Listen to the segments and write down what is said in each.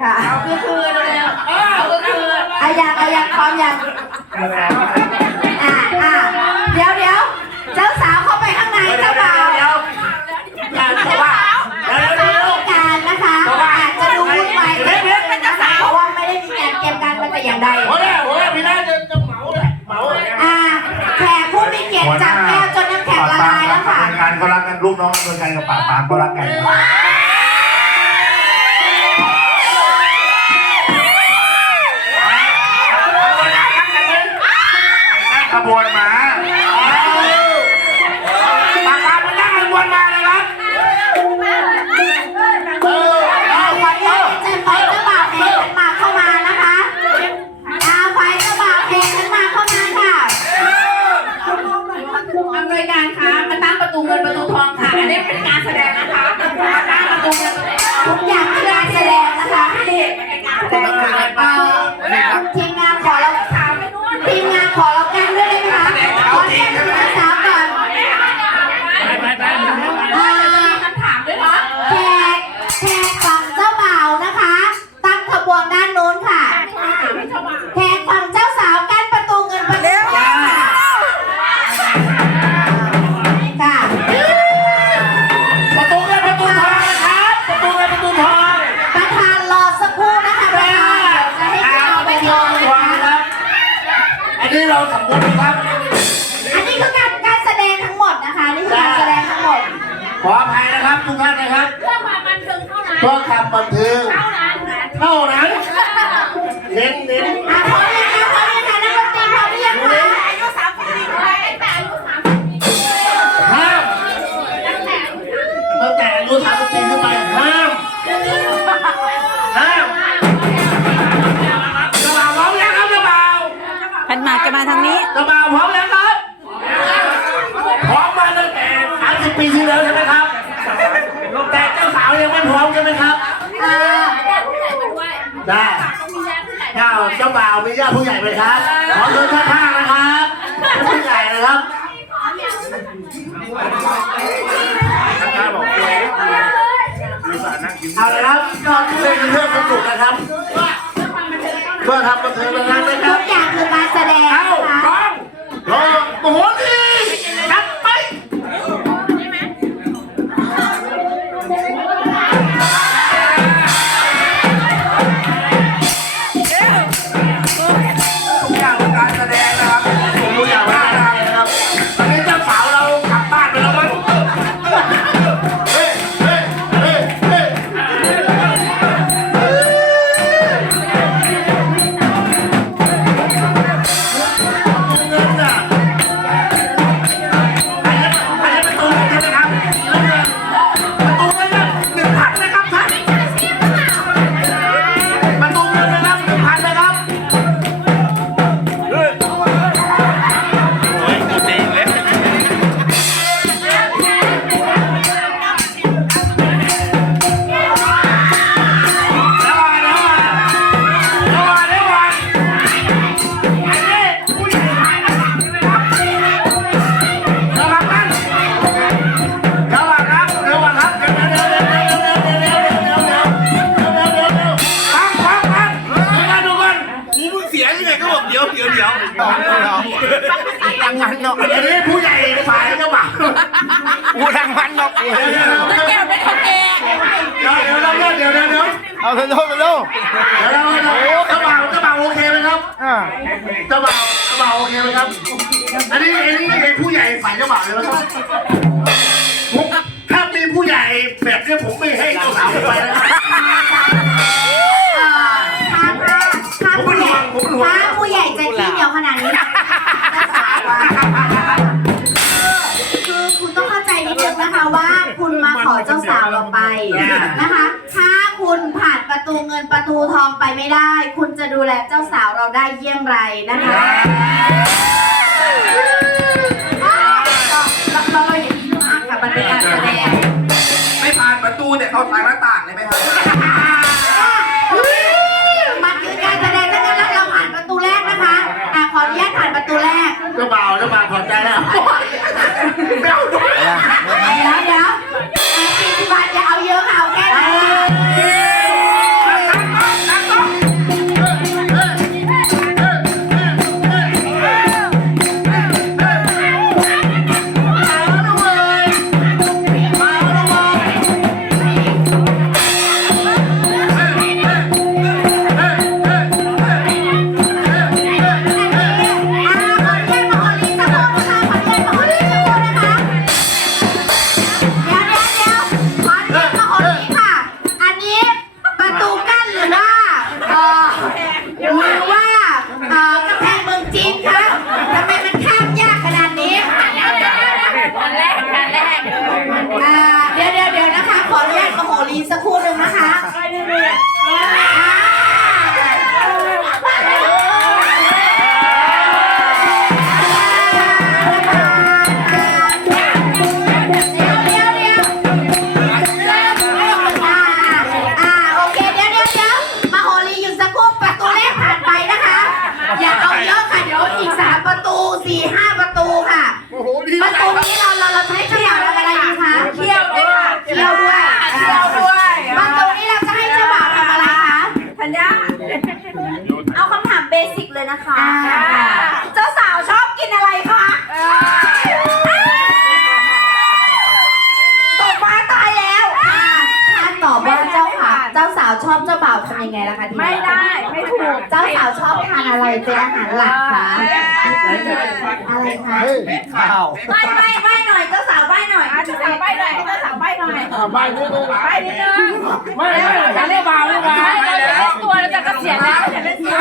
ค่ะเอาคือคือเร็วๆเอาคือคืออายังอายังพร้อมยังอ่าอ่าเดี๋ยวเดี๋ยวเจ้าสาวเข้าไปข้างในเจ้าบ่าวเดี๋ยวอย่าบอกว่าเดี๋ยวเดี๋ยวเดี๋ยวการนะคะอาจจะดูวุ่นวายนิดนึงนะคะเพราะว่าไม่ได้มีการเตรียมการมาแต่อย่างใดโอ้ยโอ้ยพี่น่าจะจะเหมาเลยเหมาเลยอ่าแขกผู้มีเกียรติจับแก้วจนน้ำแข็งละลายแล้วค่ะงานก็รักกันลูกน้องโดยการกับปากปามก็รักกัน ขบวน อันนี้เราสมมติครับ อันนี้คือการการแสดงทั้งหมดนะคะ นี่คือการแสดงทั้งหมด ขออภัยนะครับทุกท่านนะครับเพื่อความบันเทิงเท่านั้นเพื่อความบันเทิงเท่านั้นนะเท่านั้นเน้นเน้น อะพร้อ พร้อมยังครับ พร้อมมาตั้งแต่สามสิบปีที่แล้วใช่ไหมครับ แต่เจ้าสาวยังไม่พร้อมใช่ไหมครับ อ่าญาติผู้ใหญ่มาด้วยได้ ต้องมีญาติผู้ใหญ่เจ้าเจ้าบ่าวมีญาติผู้ใหญ่ไหมครับ ขอเชิญท่านข้างนะครับผู้ใหญ่นะครับท่านบอกเลยเอาเลยครับก็เล่นเรื่องสนุกนะครับเพื่อทำบันเทิงนะครับนะคทุรับกอย่าง สียยังไงก็บอกเดี๋ยวเดี๋ยวเดี๋ยวดังมันเนาะอันนี้ผู้ใหญ่ฝ่ายเจ้าบ่าวกูดังมันเนาะเดี๋ยวเดี๋ยวเดี๋ยวตะแก้วเป็นคนแก่เดี๋ยวเดี๋ยวเดี๋ยวเดี๋ยวเดี๋ยวเอาเถอะเถอะเถอะเดี๋ยวเดี๋ยวเจ้าบ่าวเจ้าบ่าวโอเคไหมครับอ่าเจ้าบ่าวเจ้าบ่าวโอเคไหมครับ อันนี้อันนี้เป็นผู้ใหญ่ฝ่ายเจ้าบ่าวเลยนะครับผมถ้ามีผู้ใหญ่แบบนี้ผมไม่ให้เจ้าสาวไปนะครับ ผมเป็ผู้นใหห่วญ่งผมเป็นห่วงถ้าผู้ใหญ่จะขี้เหนียวขนาดนี้จะสาวอะคือคุณต้องเข้าใจนิดนึงนะคะว่าคุณมาขอเจ้าสาวเราไปนะคะ ถ้าคุณผ่านประตูเงินประตูทองไปไม่ได้ คุณจะดูแลเจ้าสาวเราได้เยี่ยงไรนะคะเราเราเราอย่าคิดมากค่ะมันเป็นการแสดง ไม่ผ่านประตูเนี่ยเข้าทางหน้าต่าง เจ้าบ่าวเจ้าบ่าวพอใจแล้วเจ้าด้วยเดี๋ยวเดี๋ยวาวชอบทานอะไรเป็นอาหารหลักคะอะไรคะข้าวไม่ไม่ไม่หน่อยเจ้าสาวไม่หน่อยอะเจ้าสาวใบหน่อยเจ้าสาวใบหน่อยอ่าบ้านนี้ด้วยใบนิดนึงไม่ไม่ฉันเรียกบ่าวเรียกบ่าวเราจะเล่นตัวเราจะเกษียณแล้วจะเล่นตัว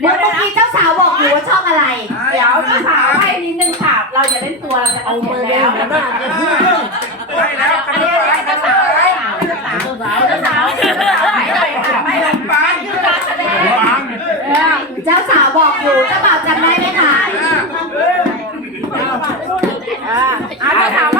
เดี๋ยวเมื่อกี้เจ้าสาวบอกอยู่ว่าชอบอะไร เดี๋ยวเจ้าสาวใบนิดนึงค่ะ เราจะเล่นตัวเราจะเกษียณแล้วไม่แล้วอันนี้เจ้าสาวเจ้าสาวเจ้าสาวเจ้าสาวใบหน่อยค่ะใบหน่อยปังคือการแสดงปัง เจ้าสาวบอกอยู่เจ้าบ่าวจำได้ไหมคะอ่าเจ้าสาว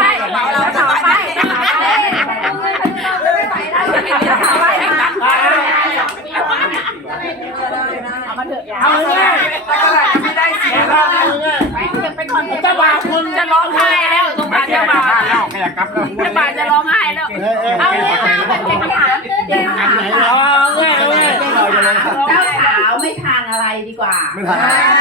は。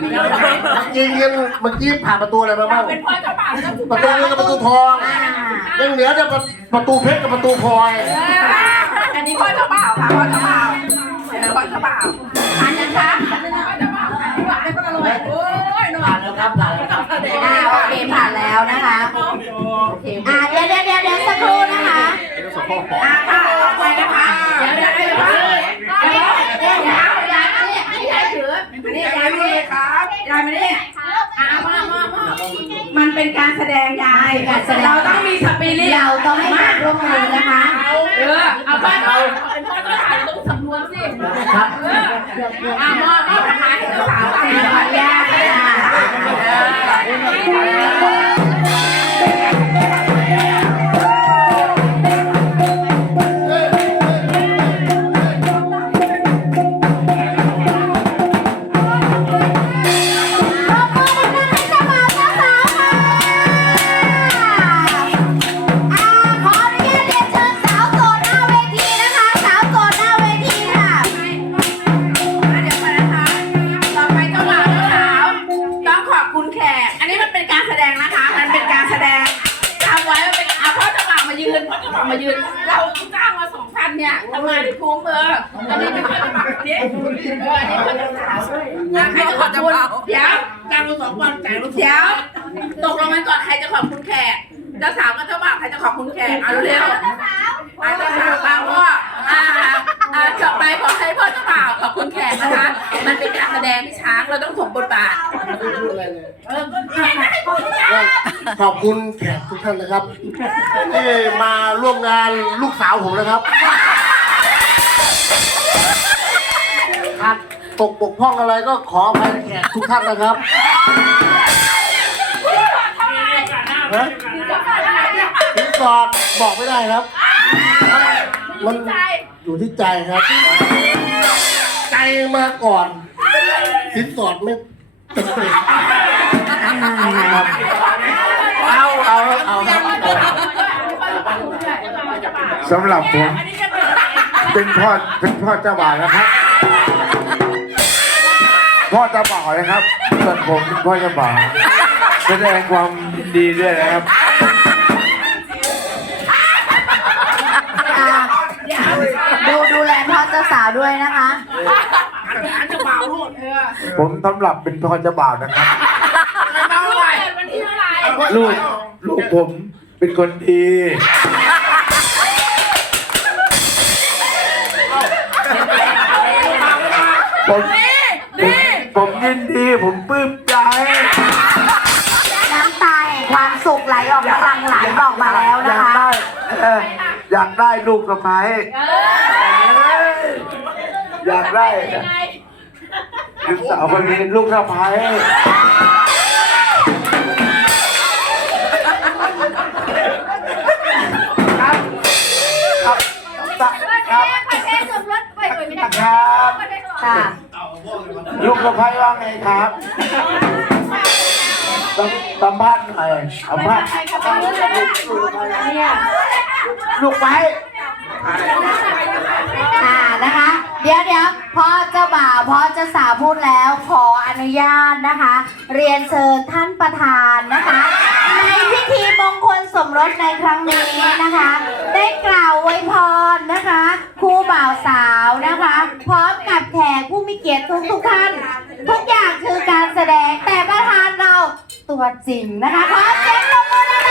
จะมีโยนดอกไม้ยิงกันเมื่อกี้ผ่านประตูอะไรมาบ้างเป็นพ่อเจ้าบ่าวเจ้าประตูนี้กับประตูทองอ่ายังเหลือแต่ประตูเพชรกับประตูพลอยอันนี้พ่อเจ้าบ่าวค่ะพ่อเจ้าบ่าวเดี๋ยวพ่อเจ้าบ่าวผ่านยังคะพ่อเจ้าบ่าวผ่านผ่านได้ก็อร่อยโอ้ยนอนแล้วครับผ่านแล้วครับอ่าโอเคผ่านแล้วนะคะอ่าเดี๋ยวเดี๋ยวเดี๋ยวเดี๋ยวสักครู่นะคะอ่าค่ะต่อไปนะคะ มานี่ครับยายมานี่อ่ามามามามันเป็นการแสดงยายการแสดง เราต้องมีสปิริตเราต้องให้ความร่วมมือนะคะ เออเอาบ้านเราเป็นพ่อต้องถ่ายต้องสำนวนสิครับเอออ่ามอบมอบทหารให้เจ้าสาวไปขออนุญาตค่ะ ครจะขอบคุณแขกเอาเร็วๆอะเจ้าสาวมาพ่ออ่าอ่าจบไปขอให้พ่อเจ้าบ่าวขอบคุณแขกนะคะ มันเป็นการแสดงพี่ช้างเราต้องสมบทบาทเออก็แขกไม่ให้พูดทุกอย่างขอบคุณแขกทุกท่านนะครับที่มาร่วมงานลูกสาวผมนะครับขาดตกบกพร่องอะไรก็ขออภัยแขกทุกท่านนะครับ ฮะ สินสอดบอกไม่ได้ครับ มันอยู่ที่ใจครับ ใจมาก่อน สินสอดไม่ติดครับเอาเอาเอาครับสำหรับผม เป็นพ่อเป็นพ่อเจ้าบ่าวนะครับ พ่อเจ้าบ่าวนะครับส่วนผมเป็นพ่อเจ้าบ่าวแสดงความยินดีด้วยนะครับ พ่อเจ้าสาวด้วยนะคะผมสำหรับเป็นพ่อเจ้าบ่าวนะครับวันที่เท่าไหร่ลูกลูกผมเป็นคนดีผมผมผมยินดีผมปลื้มใจ น้ำตาแห่งความสุขไหลออกมาหลังไหลบอกมาแล้วอนะยากคะได้เอออยากได้ลูกสะใภ้อ ยากได้ลูกสาวคนนี้ลูกสะใภ้ครับครับครับครับค่ะลูกสะใภ้ว่าไงครับสัมสัมภาษณ์หน่อยสัมภาษณ์ลูกไปอ่านะคะ เดี๋ยวเดี๋ยวพ่อเจ้าบ่าวพ่อเจ้าสาวพูดแล้วขออนุญาตนะคะ เรียนเชิญท่านประธานนะคะ ในพิธีมงคลสมรสในครั้งนี้นะคะ ได้กล่าวไว้พรนะคะคู่บ่าวสาวนะคะ พร้อมกับแขกผู้มีเกียรติทุกทุกท่าน ทุกอย่างคือการแสดงแต่ประธานเราตัวจริงนะคะขอเสียงปรบมือนประ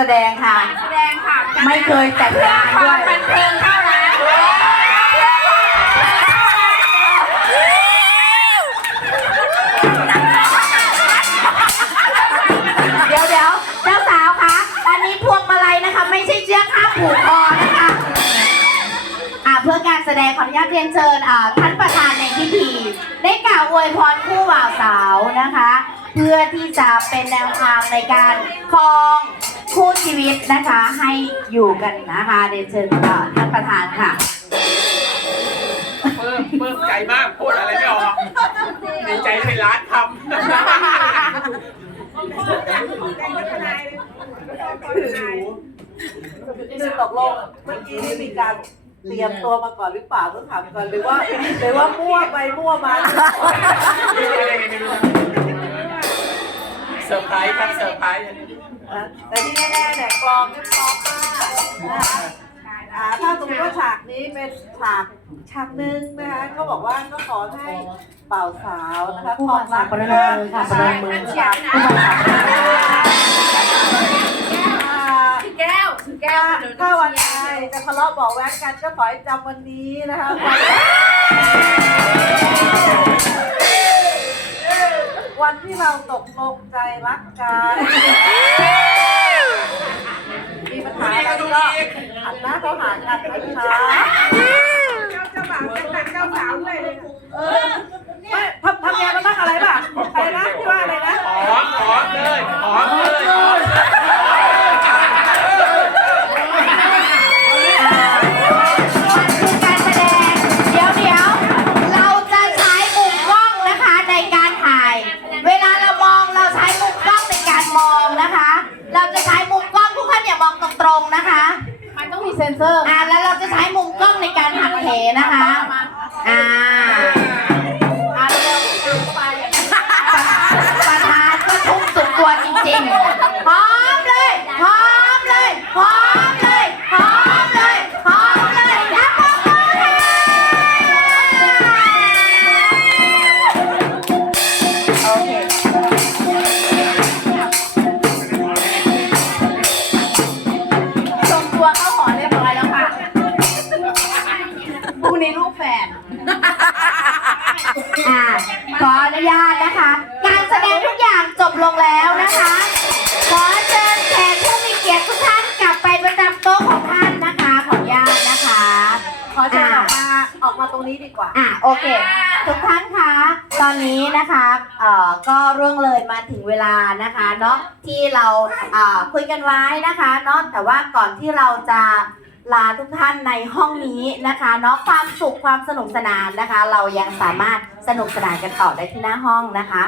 แสดงค่ะแสดงค่ะไม่เคยแต่งงานควาด้วมย บันเทิงเท่านั้น เดี๋ยวเดี๋ยวเจ้าสาวคะอันนี้พวงมาลัยนะคะ ไม่ใช่เชือกห้ามผูกคอนะคะ อ่าเพื่อการแสดงขออนุญาตเรียนเชิญอ่าท่านประธานในพิธี ได้กล่าวอวยพรคู่บ่าวสาวนะคะเพื่อที่จะเป็นแนวทางในการครองคู่ชีวิตนะคะให้อยู่กันนะคะเรียนเชิญอ่าท่านประธานค่ะเพิ่มเพิ่มใจมากพูดอะไรไม่ออกดีใจให้ร้านทำคือตกลงเมื่อกี้มีการเตรียมตัวมาก่อนหรือเปล่าต้องถามก่อนหรือว่าหรือว่ามั่วไปมั่วมา เซอร์ไพรส์ครับเซอร์ไพรส์นะแต่ที่แน่ๆเนี่ยกลองไม่พร้อมมากนะคะอ่าถ้าสมมติว่าฉากนี้เป็นฉากฉากหนึ่งนะคะก็บอกว่าก็ขอให้เป่าสาวนะคะผู้บ่าวสาวประนมมือค่ะประนมมือเชียร์นะอ่าถือแก้วถือแก้วเดี๋ยวถ้าวันใดจะทะเลาะเบอกแว้งกันก็ขอให้จำวันนี้นะคะ วันวันที่เราตกลงใจรักกันมีปัญหาอะไรก็หันหน้าเข้าหากันนะคะ นี้ดีกว่า อะโอเค ทุกท่านคะ ตอนนี้นะคะเอ่อก็ร่วงเลยมาถึงเวลานะคะเนาะที่เราเอ่อคุยกันไว้นะคะเนาะแต่ว่าก่อนที่เราจะลาทุกท่านในห้องนี้นะคะเนาะความสุขความสนุกสนานนะคะ เรายังสามารถสนุกสนานกันต่อได้ที่หน้าห้องนะคะ